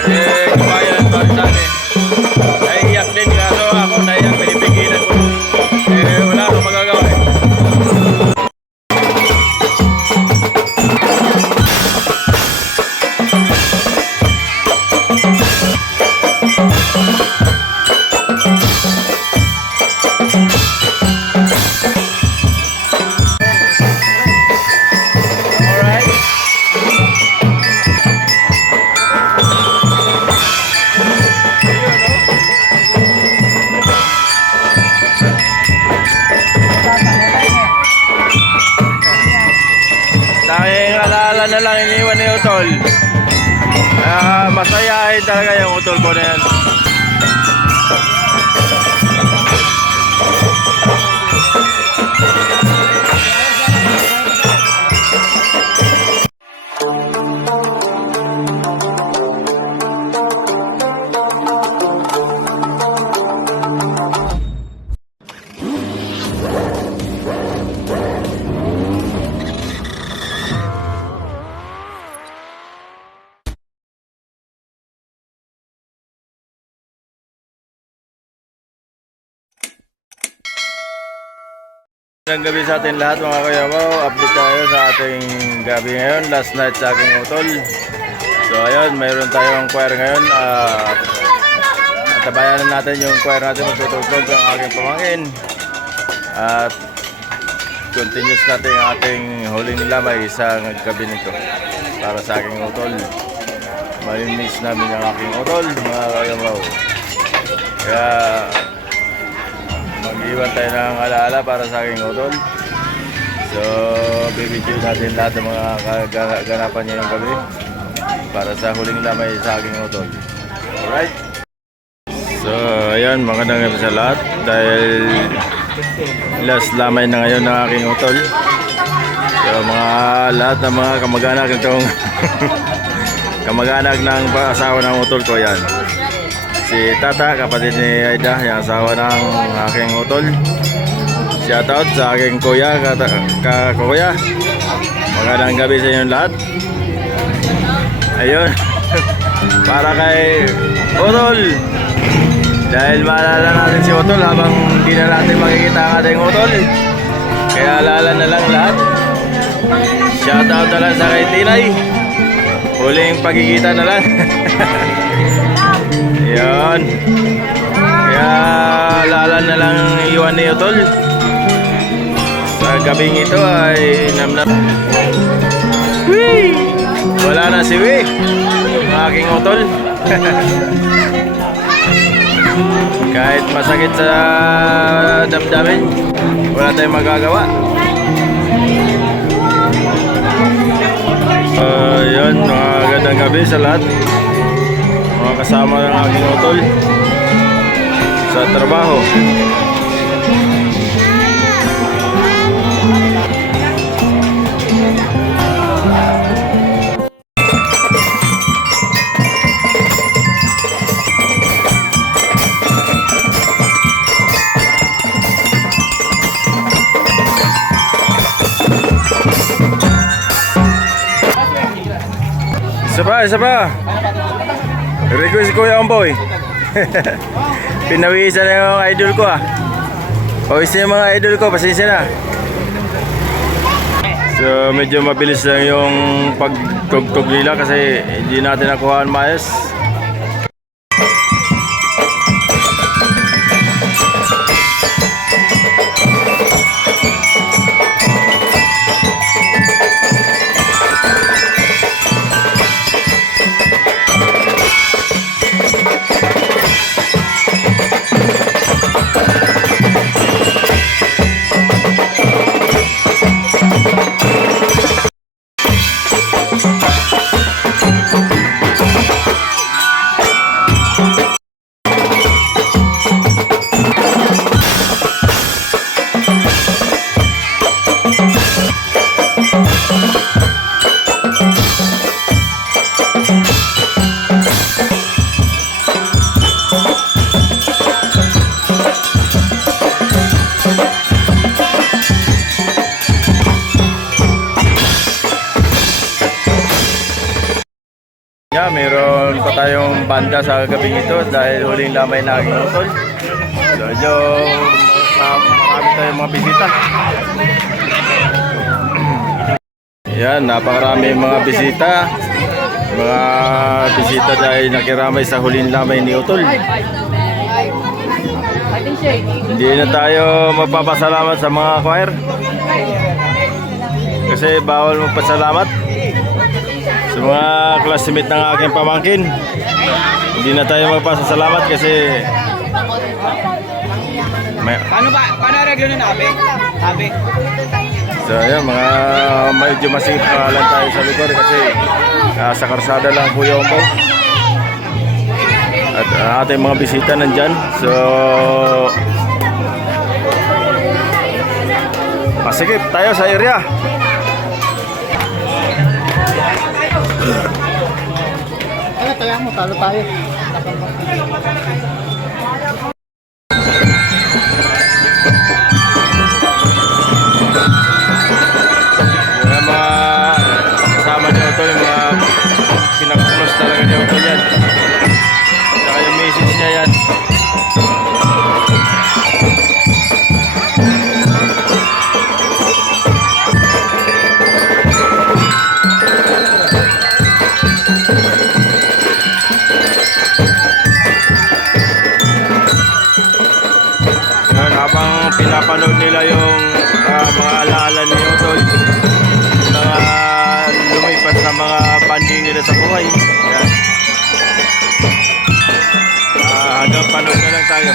Kabayan ang sorry sa akin. Naiiyak din kaso ako naiiyak, pinipigilan ko. Wala akong magagawa eh. Dahil alaala na lang iniwan ni Utol. Masayahin talaga yung Utol ko na yan. Magandang gabi sa ating lahat mga kayabaw. Update tayo sa ating gabi ngayon. Last night sa aking Utol. So ayun, mayroon tayong choir ngayon. Tabayanan natin yung choir natin. Magtutugtog ang aking pamangkin. At continuous natin ang ating huling lamay sa gabi nito para sa aking Utol. Mamimiss namin ang aking Utol mga kayabaw. Kaya mag-iwan tayo ng alaala para sa aking Utol. So, bibidyo natin lahat ng mga kaganapan niya yung gabi para sa huling lamay sa aking Utol. Alright? So, ayan, magandang gabi sa lahat dahil last lamay na ngayon ng aking Utol. So, lahat ng mga kamag-anak itong kamag-anak ng asawa ng Utol ko yan. Si Tata, kapatid ni Aida, yung asawa ng aking Utol. Shoutout sa aking kuya, kuya. Magandang gabi sa inyo lahat. Ayun, para kay Utol. Dahil maalala natin si Utol habang hindi na natin makikita ang ating Utol. Kaya alala na lang lahat. Shoutout na lang sa kay Tinay. Huling pagkikita na lang. Yan. Kaya alala na lang iwan ni Utol. Sa gabing ito ay namnam. Wee! Wala na si Wee, aking Utol. Kahit masakit sa damdamin, wala tayong magagawa. Yun, magandang gabi sa lahat. Mga kasama ng aking Utol sa trabaho. Isa pa. Request ko yung boy. Pinawisan na yung idol ko ah. Pawisan yung mga idol ko, pasensya na. So medyo mabilis lang yung pagtugtog nila kasi hindi natin nakuhaan maayos. mayroon pa tayong banda sa gabing ito dahil huling lamay na aking utol. So medyo marami tayong mga bisita. Yan, napakarami mga bisita. Mga bisita dahil nakiramay sa huling lamay ni utol. Hindi na tayo magpapasalamat sa mga choir. Kasi bawal magpasalamat sa mga classmate ng aking pamangkin. Hindi na tayo magpasalamat kasi Paano reglo ng abe? so ayan, mga medyo masipag lang tayo sa lugar kasi sa karsada lang Kuya Umpaw. At ating mga bisita nandyan. So pasikip tayo sa area. Ano tayo mo? Talo tayo. Yung mga kasama niyo ito, yung mga pinag-close talaga niyo ito yan. Saka yung message niya yan. Yan, habang pinapanood nila yung mga alaala ni Utol, mga lumipas na mga banding nila sa buhay. Yan. Hanggang panood na lang tayo.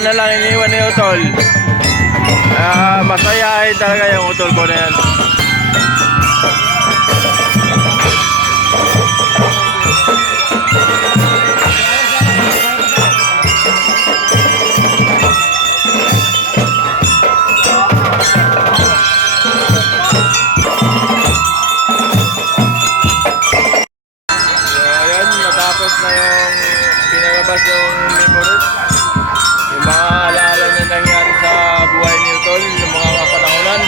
alaala na lang iniwan ni Utol. Masayahin talaga yung Utol ko na yan. Natapos na yung pinalabas yung memories, yung mga alaala na nangyari sa buhay ni Utol ng mga kapanahonan.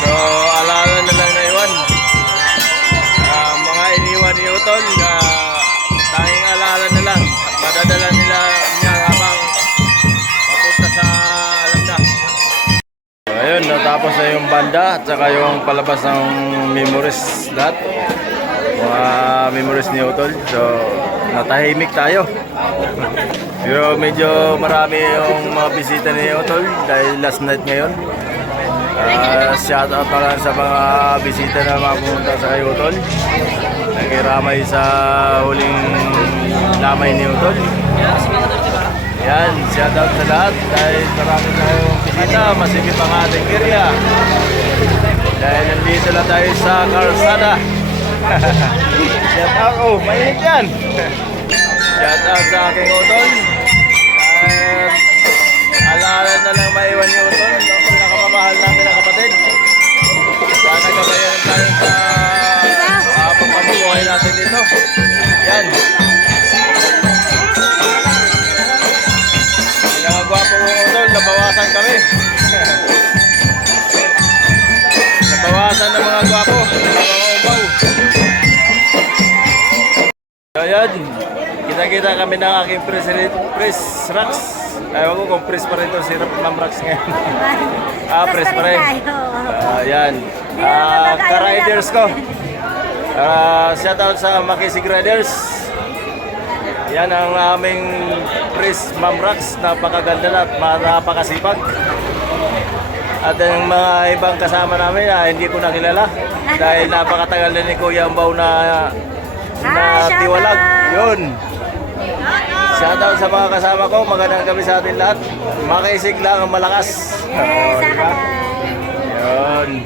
So alaala na lang na iwan, mga iniwan ni Utol na tanging alaala na lang at madadala nila niya habang papunta sa alam na. So ayun, natapos na yung banda at saka yung palabas ng memories lahat, mga memories ni Utol. So natahimik tayo. Pero medyo marami yung mga bisita ni Utol dahil last night ngayon. Shout out na lang sa mga bisita na mapunta sa kay Utol, nakiramay sa huling lamay ni Utol. Yan, shout out sa lahat dahil marami tayong bisita, masigit ang ating area dahil nandito lang tayo sa Karsada. Shout out, oh, mainit yan. Shout out sa aking Utol. Alaala na lang maiwan ni Utol, ang pinakamamahal namin na kapatid. Sana gabayan tayo sa pagpapabuhay natin dito. Yan. Pinakagwapo ko Utol, nabawasan kami. Nabawasan ng mga gwapo, mga ubaw. So yan, kita-kita kami ng aking press Rax. Ayaw ko kung press pa rin ito si Ma'am Rax ngayon. Press pa rin. Yan, ka-riders ko. Shout out sa Makisig Riders. Yan ang aming press Ma'am Rax, napakaganda na at napakasipag. At yung mga ibang kasama namin hindi ko nakilala dahil napakatagal na ni Kuya Ambaw na tiwalag. Yun. Shoutout sa mga kasama ko. Magandang gabi sa atin lahat. Makaisig lang ang malakas. Yes, Diba? Yun.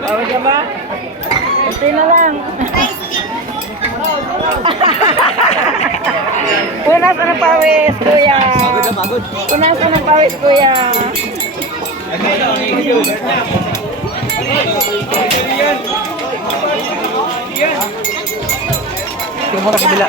Bawal ka ba? Ito na lang. Punas ka ng pawis, kuya. Punas ka ng pawis, kuya. Ito mo na kabila.